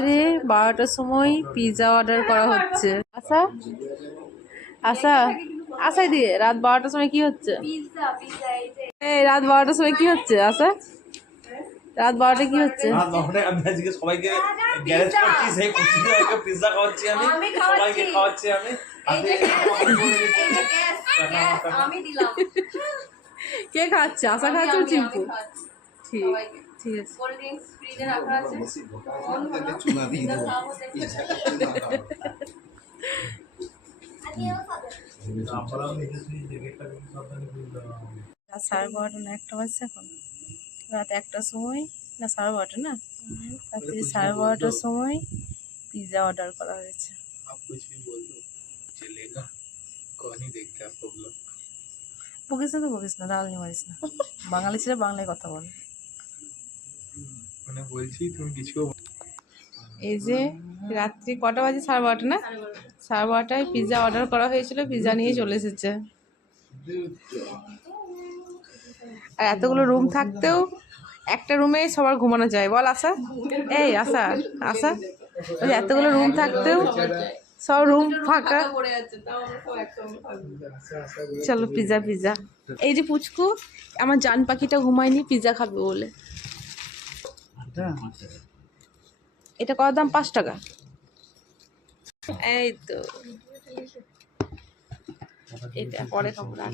রাত্রে 12টার সময় pizza order করা হচ্ছে। আশা আশা আশাই দিয়ে রাত 12টার সময় কি হচ্ছে? এই রাত 12টার সময় কি হচ্ছে আশা? রাত 12টায় কি হচ্ছে? রাত 12টায় আমি আজকে সবাইকে গ্যারেজ করছি, সেই প্রতিদিনকে পিৎজা খাওয়াচ্ছি, আমি সবাইকে খাওয়াচ্ছি। আমি দিলাম। কে খাচ্ছে? আশা খাচ্ছে চিম্পু? ঠিক ঠিক আছে। কোল্ড ড্রিঙ্কস ফ্রিজে রাখা আছে। রাত 12:30 না 1টা বাজছে এখন। রাত 1টার সময় না 12:30 না রাত্রি 12:30টার সময় পিৎজা অর্ডার করা হয়েছে। বকিস না তো বকিস না, রাল নিয়ে মারিস না। বাঙালি ছেলে বাংলায় কথা বল। মানে বলছি তুমি কিছু এই যে রাত্রি কটা বাজে? 12:30 না 12:30টায় পিৎজা অর্ডার করা হয়েছিল, পিৎজা নিয়ে চলে এসেছে। আর এতগুলো রুম থাকতেও একটা রুমে সবার ঘুমানো যায়, বল আশা? এই আশা আশা এতগুলো রুম থাকতেও সব রুম ফাঁকা। চলো পিৎজা পিৎজা। এই যে পুচকু আমার জান পাখিটা ঘুমায়নি, পিৎজা খাবে বলে। এটা কত দাম? 5 টাকা। এই তো এটা পরে খাবো, রাখ।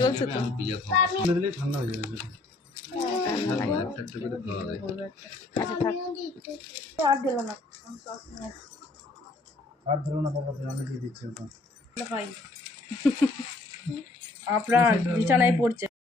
চলছে তো ঠান্ডা হয়ে যাবে। আচ্ছা থাক। আর ধরো না বাবা, আমি দিয়ে দিচ্ছি। আপনার বিছানায় পড়ছে।